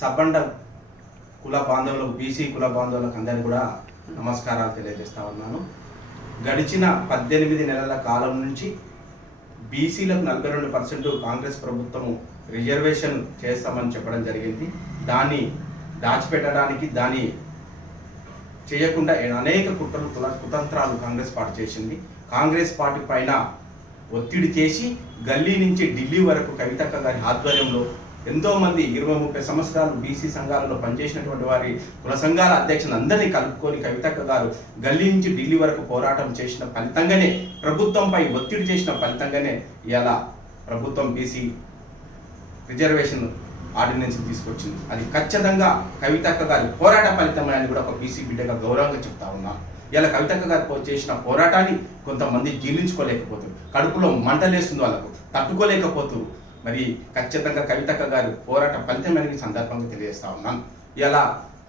సబ్బండ కుల బాంధవులకు బీసీ కుల బాంధవులకు అందరికీ కూడా నమస్కారాలు తెలియజేస్తా ఉన్నాను. గడిచిన 18 నెలల కాలం నుంచి బీసీలకు 42% కాంగ్రెస్ ప్రభుత్వము రిజర్వేషన్ చేస్తామని చెప్పడం జరిగింది. దాన్ని దాచిపెట్టడానికి, దాన్ని చేయకుండా అనేక కుతంత్రాలు కాంగ్రెస్ పార్టీ చేసింది. కాంగ్రెస్ పార్టీ పైన ఒత్తిడి చేసి గల్లీ నుంచి ఢిల్లీ వరకు కవితక్క గారి ఆధ్వర్యంలో ఎంతోమంది 20-30 సంవత్సరాలు బీసీ సంఘాలలో పనిచేసినటువంటి వారి కుల సంఘాల అధ్యక్షులు అందరినీ కలుపుకొని కవితక్క గారు గల్లీ నుంచి ఢిల్లీ వరకు పోరాటం చేసిన ఫలితంగానే, ప్రభుత్వంపై ఒత్తిడి చేసిన ఫలితంగానే ఇలా ప్రభుత్వం బీసీ రిజర్వేషన్ ఆర్డినెన్స్ తీసుకొచ్చింది. అది ఖచ్చితంగా కవితక్క గారి పోరాట ఫలితమే అని కూడా ఒక బీసీ బిడ్డగా గౌరవంగా చెప్తా ఉన్నా. ఇలా కవితక్క గారు చేసిన పోరాటాన్ని కొంతమంది జీర్ణించుకోలేకపోతారు, కడుపులో మంటలేస్తుంది, వాళ్ళకు తట్టుకోలేకపోతారు. మరి ఖచ్చితంగా కవితక్క గారి పోరాట ఫలితమైన సందర్భంగా తెలియజేస్తా ఉన్నాను. ఇలా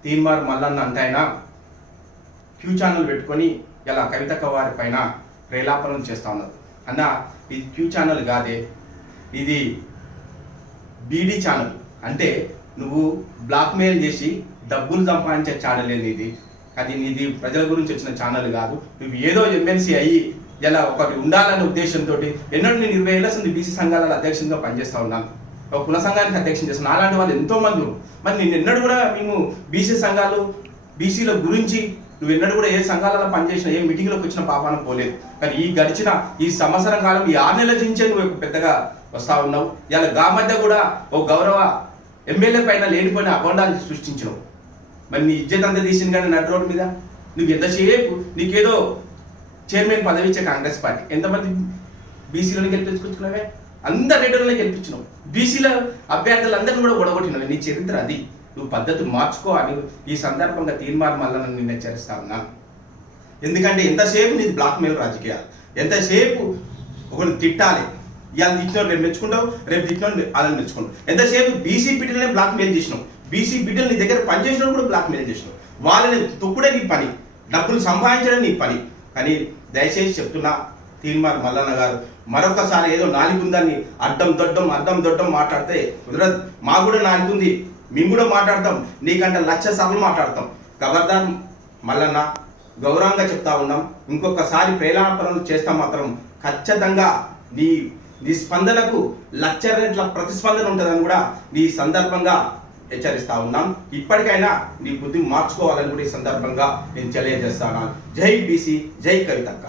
తీన్మార్ మల్లన్న అంటే ఆయన క్యూ ఛానల్ పెట్టుకొని ఇలా కవితక్క వారి పైన ప్రేలాపనం చేస్తూ ఉన్నారు. అన్న, ఇది క్యూ ఛానల్ కాదే, ఇది బీడీ ఛానల్. అంటే నువ్వు బ్లాక్మెయిల్ చేసి డబ్బులు సంపాదించే ఛానల్ ఏంది ఇది? అది నీది ప్రజల గురించి వచ్చిన ఛానల్ కాదు. నువ్వు ఏదో ఎమ్మెల్సీ అయ్యి ఇలా ఒకటి ఉండాలనే ఉద్దేశంతో ఎన్నడూ నేను 20 ఏళ్ళ నుండి బీసీ సంఘాల అధ్యక్షునిగా పనిచేస్తూ ఉన్నాను. ఒక కుల సంఘానికి అధ్యక్షం చేస్తాను. అలాంటి వాళ్ళు ఎంతోమంది ఉన్నారు. మరి నేను ఎన్నడూ కూడా మేము బీసీ సంఘాలు, బీసీల గురించి నువ్వు ఎన్నడూ కూడా ఏ సంఘాలలో పనిచేసినా, ఏ మీటింగ్లోకి వచ్చిన పాపాన పోలేదు. కానీ ఈ గడిచిన ఈ సంవత్సరం కాలం, ఈ 6 నెలల నుంచే నువ్వు పెద్దగా వస్తూ ఉన్నావు. ఇలా మధ్య కూడా ఓ గౌరవ ఎమ్మెల్యే పైన లేనిపోయిన అభండాలు సృష్టించినావు. మరి నీ ఇజ్జత్ అంతా తీసింది కానీ నడు రోడ్డు మీద నువ్వు ఎంతసేపు నీకేదో చైర్మన్ పదవి ఇచ్చే కాంగ్రెస్ పార్టీ ఎంతమంది బీసీలను గెలిపించుకొచ్చుకున్నావే? అందరు రెడ్డిలోనే గెలిపించినావు. బీసీల అభ్యర్థులందరినీ కూడా ఓడగొట్టినావు. నీ చరిత్ర అది. నువ్వు పద్ధతి మార్చుకో అని ఈ సందర్భంగా తీర్మానం మళ్ళీ నిన్ను హెచ్చరిస్తా ఉన్నాను. ఎందుకంటే ఎంతసేపు నీది బ్లాక్మెయిల్ రాజకీయాలు, ఎంతసేపు ఒకరిని తిట్టాలి, ఇవాళ తిట్టిన రేపు మెచ్చుకుంటావు, రేపు తిట్టిన వాళ్ళని మెచ్చుకుంటావు. ఎంతసేపు బీసీ బిడ్డలనే బ్లాక్మెయిల్ చేసినావు. బీసీ బిడ్డలు నీ దగ్గర పనిచేసినప్పుడు కూడా బ్లాక్మెయిల్ చేసినావు. వాళ్ళని తొక్కుడే నీ పని, డబ్బులు సంపాదించడం నీ పని. కానీ దయచేసి చెప్తున్నా తీన్మార్ మల్లన్న గారు, మరొకసారి ఏదో నాలుగుందని అడ్డం దొడ్డం మాట్లాడితే కుదరదు. మాకు కూడా నాలుగుంది, మేము కూడా మాట్లాడతాం, నీకంటే 1,00,000 సార్లు మాట్లాడతాం. ఖబర్దార్ మల్లన్న, గౌరవంగా చెప్తా ఉన్నాం. ఇంకొకసారి ప్రేలాపనలు చేస్తాం మాత్రం ఖచ్చితంగా నీ స్పందనకు 1,00,000 రెట్ల ప్రతిస్పందన ఉంటుందని కూడా నీ సందర్భంగా హెచ్చరిస్తా ఉన్నాం. ఇప్పటికైనా నీ బుద్ధి మార్చుకోవాలని కూడా ఈ సందర్భంగా నేను తెలియజేస్తాను. జై బీసీ, జై కవితక్క.